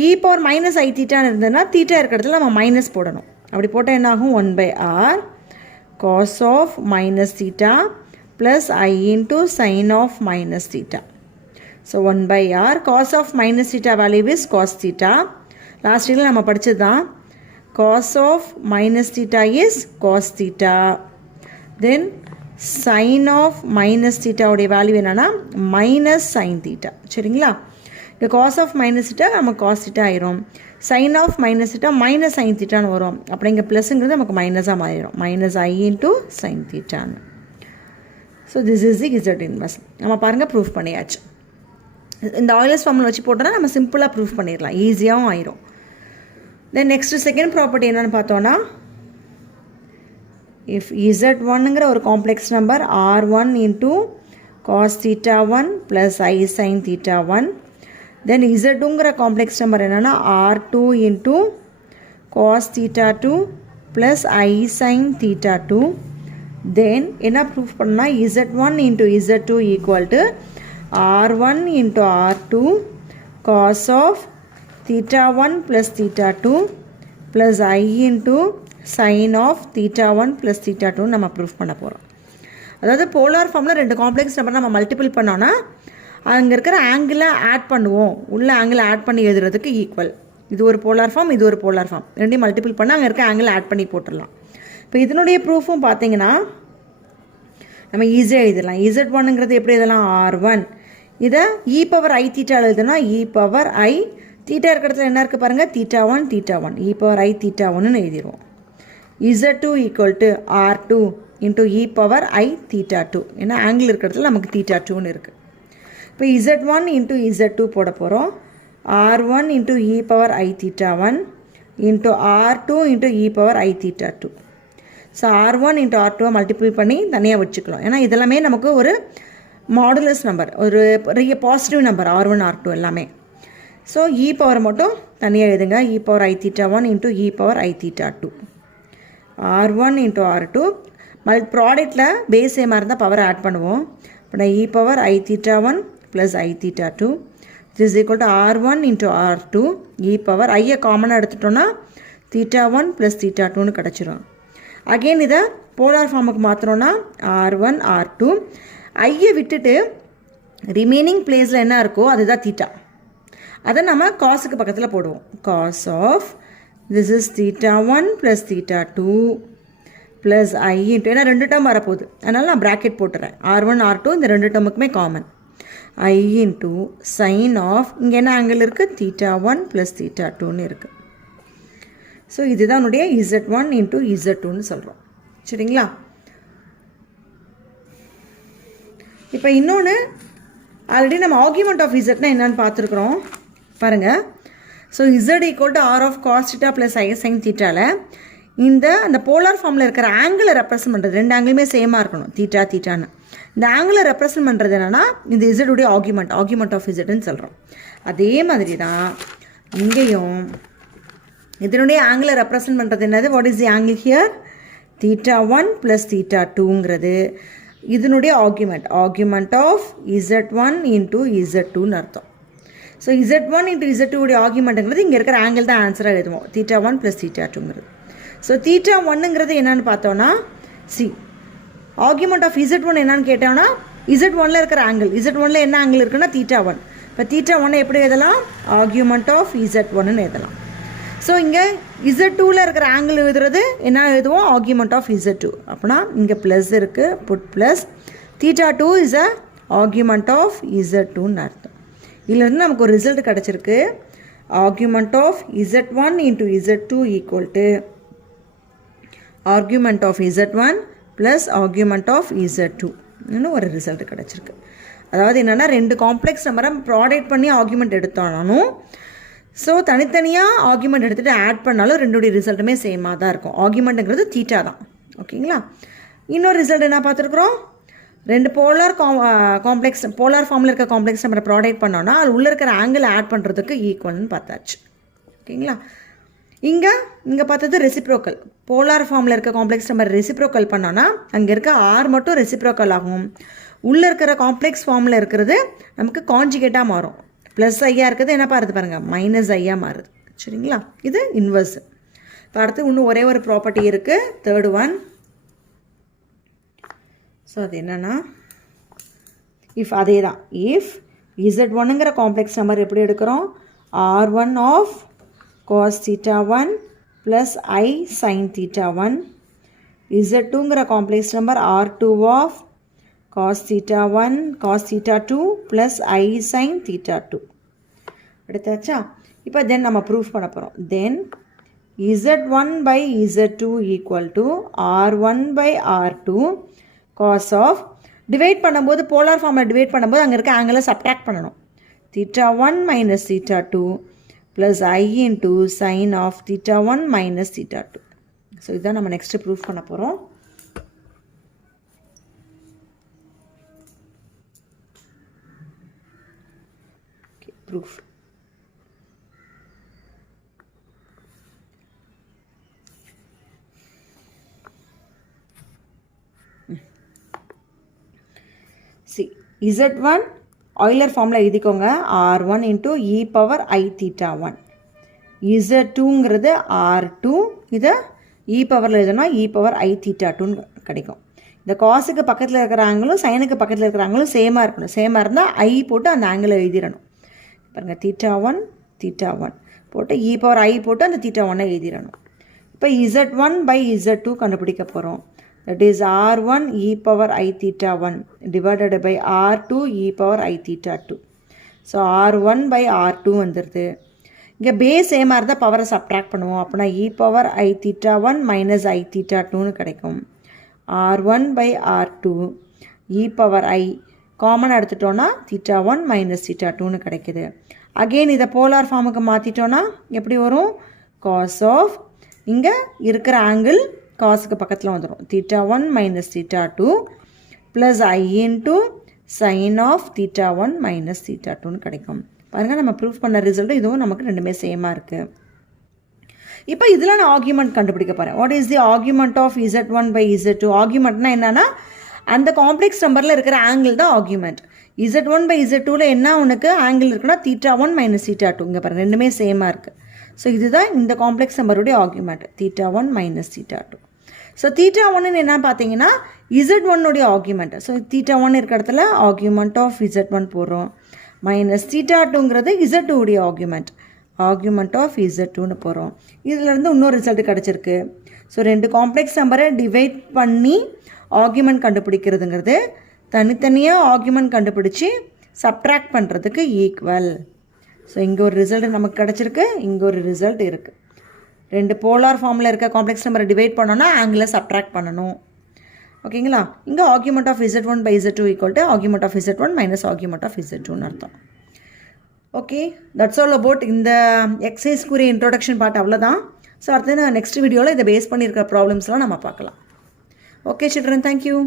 e power minus I தீட்டான்னு இருந்ததுன்னா தீட்டா இருக்கிறதுல நம்ம மைனஸ் போடணும். அப்படி போட்டால் என்ன ஆகும்? 1/R cos of minus theta plus I into sin of minus theta. So 1/R cos of minus theta value is cos theta. Last year நம்ம படிச்சது தான். Cos of minus theta is cos theta. Then sin of minus theta உடைய value என்னன்னா minus sin theta. சரிங்களா? இந்த cos of minus theta நம்ம cos theta ஆயிரும். sin of minus theta minus sin thetaன்னு வரும். அப்படி இங்கே ப்ளஸ்ங்கிறது நமக்கு மைனஸாக மாறிடும். minus I into sin thetaன்னு. So this is the Z inverse. நம்ம பாருங்கள் ப்ரூஃப் பண்ணியாச்சு. இந்த ஆயிலர்ஸ் ஃபார்மில் வச்சு போட்டோன்னா நம்ம சிம்பிளாக ப்ரூஃப் பண்ணிடலாம், ஈஸியாகவும் ஆயிரும். தென் நெக்ஸ்ட்டு செகண்ட் ப்ராப்பர்ட்டி என்னென்னு பார்த்தோன்னா இஃப் Z1ங்கிற ஒரு complex number R1 into cos theta 1 plus I sin theta 1, then Z2ங்கிற காம்ப்ளெக்ஸ் நம்பர் என்னென்னா R2 into cos theta 2 plus I sin theta 2, then என்ன ப்ரூஃப் பண்ணால் Z1 into Z2 equal to r1 into r2 cos of theta 1 plus theta 2 plus I into sin of theta 1 plus theta 2 நம்ம proof பண்ண போகிறோம். அதாவது polar ஃபார்மில் ரெண்டு complex number நம்ம multiple பண்ணோன்னா அங்கே இருக்கிற ஆங்கிளை ஆட் பண்ணுவோம், உள்ள ஆங்கிளை ஆட் பண்ணி எழுதுறதுக்கு ஈக்குவல். இது ஒரு போலார் ஃபார்ம், இது ஒரு போலார் ஃபார்ம், ரெண்டையும் மல்டிபிள் பண்ணால் அங்கே இருக்க ஆங்கிளை ஆட் பண்ணி போட்டுடலாம். இப்போ இதனுடைய ப்ரூஃபும் பார்த்தீங்கன்னா நம்ம ஈஸியாக எழுதலாம். Z1ங்கிறது எப்படி எழுதலாம்? R1. இதை e பவர் I தீட்டாவில் எழுதுனா e பவர் I தீட்டா இருக்கிற இடத்துல என்ன இருக்குது பாருங்கள், theta 1 e power I theta 1ன்னு எழுதிடுவோம். Z2 equal to R2 into e power I theta 2. ஏன்னா ஆங்கிள் இருக்கிற இடத்துல நமக்கு தீட்டா 2ன்னு இருக்குது. இப்போ Z1 இன்ட்டு Z2 போட போகிறோம். R1 into e power I theta 1 into R2 into e power I theta 2. So R1 இன்ட்டு R2 மல்டிபிள் பண்ணி தனியாக வச்சுக்கலாம். ஏன்னா இதெல்லாமே நமக்கு ஒரு மாடுலஸ் நம்பர், ஒரு பெரிய பாசிட்டிவ் நம்பர் R1 R2 எல்லாமே. ஸோ e பவர் மட்டும் தனியாக எழுதுங்க. e power I theta 1 into e power I theta 2. R1 இன்ட்டு R2 ப்ராடக்டில் பேஸ் சேமாக இருந்தால் பவர் ஆட் பண்ணுவோம். இப்போ e power I theta 1 plus I theta 2 this is equal to R1 into R2 e power I காமனாக எடுத்துட்டோன்னா theta 1 plus theta 2ன்னு கிடச்சிரும். Again இதை polar ஃபார்முக்கு மாற்றினோன்னா R1 R2 ஐயை விட்டுட்டு ரிமைனிங் பிளேஸில் என்ன இருக்கோ அதுதான் தீட்டா. அதை நம்ம காஸுக்கு பக்கத்தில் போடுவோம். Cos of this is theta 1 plus theta 2 plus I into, ஏன்னா ரெண்டு டேர்ம் வரப்போகுது அதனால் நான் ப்ராக்கெட் போட்டுறேன். R1 R2 இந்த ரெண்டு டேர்முக்குமே common. I into sin of, இங்கே என்ன ஆங்கிள் இருக்குது, theta 1 plus theta 2ன்னு இருக்குது. ஸோ இதுதான் என்னுடைய Z1 into Z2ன்னு சொல்கிறோம். சரிங்களா? இப்போ இன்னொன்று ஆல்ரெடி நம்ம ஆர்குமெண்ட் ஆஃப் இசட்னா என்னன்னு பார்த்துருக்குறோம் பாருங்கள். So Z equal to R of cos theta plus I sin thetaவில் அந்த போலார் ஃபார்மில் இருக்கிற ஆங்கிளை ரெப்ரசன்ட் பண்ணுறது, ரெண்டு ஆங்கிளுமே சேமாக இருக்கணும், தீட்டான்னு. இந்த ஆங்கிளை ரெப்ரசன்ட் பண்ணுறது என்னென்னா இந்த இசட்டுடைய ஆர்குமெண்ட் ஆஃப் இசட்னு சொல்கிறோம். அதே மாதிரி தான் இங்கேயும் இதனுடைய ஆங்கிளை ரெப்ரசன்ட் பண்ணுறது என்னது, what is the angle here, theta 1 plus theta 2ங்கிறது இதனுடைய ஆர்குமெண்ட் ஆஃப் Z1 into Z2ன்னு அர்த்தம். ஸோ Z1 into Z2 உடைய ஆர்குமெண்ட்டுங்கிறது இங்கே இருக்கிற ஆங்கிள் தான் ஆன்சராக எழுதுவோம், theta 1 plus theta 2ங்கிறது. ஸோ theta 1ங்கிறது என்னன்னு பார்த்தோன்னா ஆர்குமெண்ட் ஆஃப் Z1 என்னன்னு கேட்டோன்னா Z1ல் இருக்கிற ஆங்கிள், Z1ல் என்ன ஆங்கிள் இருக்குன்னா theta 1. இப்போ theta 1 எப்படி எழுதலாம், ஆர்குமெண்ட் ஆஃப் Z1ன்னு எழுதலாம். ஸோ இங்கே Z2வில் இருக்கிற ஆங்கிள் எழுதுறது என்ன எழுதுவோம், ஆர்குமெண்ட் ஆஃப் Z2. அப்படின்னா இங்கே ப்ளஸ் இருக்குது, but plus theta 2 is a argument of Z2ன்னு அர்த்தம். இதுலேருந்து நமக்கு ஒரு ரிசல்ட் கிடச்சிருக்கு. Argument of Z1 into Z2 equal to argument of Z1 plus argument of Z2 இன்னும் ஒரு ரிசல்ட் கிடச்சிருக்கு. அதாவது என்னென்னா ரெண்டு காம்ப்ளெக்ஸ் நம்பரை ப்ராடக்ட் பண்ணி ஆர்குமெண்ட் எடுத்தாலும், ஸோ தனித்தனியாக ஆர்குமெண்ட் எடுத்துகிட்டு ஆட் பண்ணாலும் ரெண்டுடைய ரிசல்ட்டுமே சேமாக தான் இருக்கும். ஆர்குமெண்ட்டுங்கிறது தீட்டா தான். ஓகேங்களா? இன்னொரு ரிசல்ட் என்ன பார்த்துருக்குறோம், ரெண்டு போலார் ஃபார்மில் இருக்க காம்ப்ளெக்ஸ் நம்பரை ப்ராடக்ட் பண்ணோன்னா அது உள்ளே இருக்கிற ஆங்கிள் ஆட் பண்ணுறதுக்கு ஈக்குவல்னு பார்த்தாச்சு. ஓகேங்களா? இங்கே பார்த்தது ரெசிப்ரோக்கல். போலார் ஃபார்மில் இருக்க காம்ப்ளெக்ஸ் நம்பர் ரெசிப்ரோக்கல் பண்ணோன்னா அங்கே இருக்க ஆர் மட்டும் ரெசிப்ரோக்கல் ஆகும். உள்ளே இருக்கிற காம்ப்ளெக்ஸ் ஃபார்மில் இருக்கிறது நமக்கு கான்ஜுகேட்டாக மாறும். ப்ளஸ் ஐயாக இருக்கிறது என்ன பாருது பாருங்கள், மைனஸ் ஐயாக மாறுது. சரிங்களா? இது இன்வர்ஸ். இப்போ அடுத்து இன்னும் ஒரே ஒரு ப்ராப்பர்ட்டி இருக்குது, தேர்டு ஒன். ஸோ அது என்னென்னா அதே தான், இஃப் Z1ங்கிற காம்ப்ளெக்ஸ் நம்பர் எப்படி எடுக்கிறோம், R1 of cos theta 1 plus I sin theta 1. Z2ங்கிற complex number R2 of cos theta 1 cos theta 2 plus I sin theta 2. எடுத்தாச்சா? இப்போ தென் நம்ம ப்ரூஃப் பண்ண போகிறோம். தென் Z1 by Z2 equal to R1 by R2 cos of, divide பண்ணும்போது polar ஃபார்மில் divide பண்ணும்போது அங்கே இருக்க ஆங்கிளை சப்ட்ராக்ட் பண்ணணும். theta 1 minus theta 2 plus I into sin of theta 1 minus theta 2. So இதுதான் நம்ம நெக்ஸ்ட்டு ப்ரூஃப் பண்ண போகிறோம். ப்ரூஃப் Z1 ஆயிலர் ஃபார்மில் எழுதிக்கோங்க. R1 into e power i theta 1. Z2ங்கிறது R2, இதை இ பவரில் எழுதுனா இ பவர் ஐ தீட்டா 2 கிடைக்கும். இந்த காஸுக்கு பக்கத்தில் இருக்கிற ஆங்கிளும் சைனுக்கு பக்கத்தில் இருக்கிற ஆங்கிளும் சேமாக இருக்கணும். சேமாக இருந்தால் ஐ போட்டு அந்த ஆங்கிளை எழுதிடணும். பாருங்கள், தீட்டா 1 போட்டு இ பவர் ஐ போட்டு அந்த தீட்டா 1 எழுதிடணும். இப்போ Z1 by Z2 கண்டுபிடிக்க போகிறோம். That is R1 e power I theta 1 divided by R2 e power I theta 2. So R1 by R2 வந்துடுது. இங்கே பேஸ் சேமாக இருந்தால் பவரை சப்ட்ராக்ட் பண்ணுவோம். அப்படின்னா e power i theta 1 minus i theta 2ன்னு கிடைக்கும். R1 by R2 e power i common எடுத்துட்டோன்னா தீட்டா 1 மைனஸ் தீட்டா 2ன்னு கிடைக்குது. அகெயின் இதை போலார் ஃபார்முக்கு மாற்றிட்டோன்னா எப்படி வரும்? காஸ் ஆஃப் இங்கே இருக்கிற ஆங்கிள் காஸுக்கு பக்கத்தில் வந்துடும். Theta 1 minus theta 2 plus i into sine of theta 1 minus theta 2ன்னு கிடைக்கும். பாருங்கள், நம்ம ப்ரூஃப் பண்ண ரிசல்ட்டு இதுவும் நமக்கு ரெண்டுமே சேமாக இருக்குது. இப்போ இதில் நான் ஆர்கியூமெண்ட் கண்டுபிடிக்க போகிறேன். What is the argument of Z1 by Z2? ஆர்கியூமெண்ட்னா என்னென்னா அந்த காம்ப்ளெக்ஸ் நம்பரில் இருக்கிற ஆங்கிள் தான் ஆர்கியூமெண்ட். Z1 by Z2வில் என்ன உனக்கு ஆங்கிள் இருக்குன்னா தீட்டா 1 மைனஸ் தீட்டா 2. இங்கே பாருங்கள், ரெண்டுமே சேமாக இருக்குது. ஸோ இதுதான் இந்த காம்ப்ளெக்ஸ் நம்பருடைய argument, theta 1 minus theta 2. So theta 1 என்ன பார்த்தீங்கன்னா Z1உடைய ஆர்கியூமெண்ட். ஸோ தீட்டா 1 இருக்கிற இடத்துல ஆர்கியூமெண்ட் ஆஃப் Z1 போடுறோம். மைனஸ் தீட்டா 2ங்கிறது Z2உடைய ஆர்கியூமெண்ட் ஆஃப் Z2ன்னு போகிறோம். இதிலேருந்து இன்னொரு ரிசல்ட் கிடச்சிருக்கு. ஸோ ரெண்டு காம்ப்ளெக்ஸ் நம்பரை டிவைட் பண்ணி ஆர்கியூமெண்ட் கண்டுபிடிக்கிறதுங்கிறது தனித்தனியாக ஆர்கியூமெண்ட் கண்டுபிடிச்சி சப்ட்ராக்ட் பண்ணுறதுக்கு ஈக்குவல். ஸோ இங்கே ஒரு ரிசல்ட் நமக்கு கிடச்சிருக்கு, இங்கே ஒரு ரிசல்ட் இருக்குது. ரெண்டு போலார் ஃபார்மில் இருக்க காம்ப்ளெக்ஸ் நம்பரை டிவைட் பண்ணோன்னா ஆங்கிளை சப்ட்ராக்ட் பண்ணணும். ஓகேங்களா? இங்கே argument of Z1 by Z2 equal to argument of Z1 minus argument of Z2ன்னு அர்த்தம். ஓகே, தட்ஸ் ஆல் அபவுட் இந்த எக்ஸசைஸ்க்குரிய இன்ட்ரோடக்ஷன் பார்ட். அவ்வளோதான். ஸோ அடுத்தது நெக்ஸ்ட் வீடியோவில் இதை பேஸ் பண்ணியிருக்கிற ப்ராப்ளம்ஸ்லாம் நம்ம பார்க்கலாம். Okay children, thank you.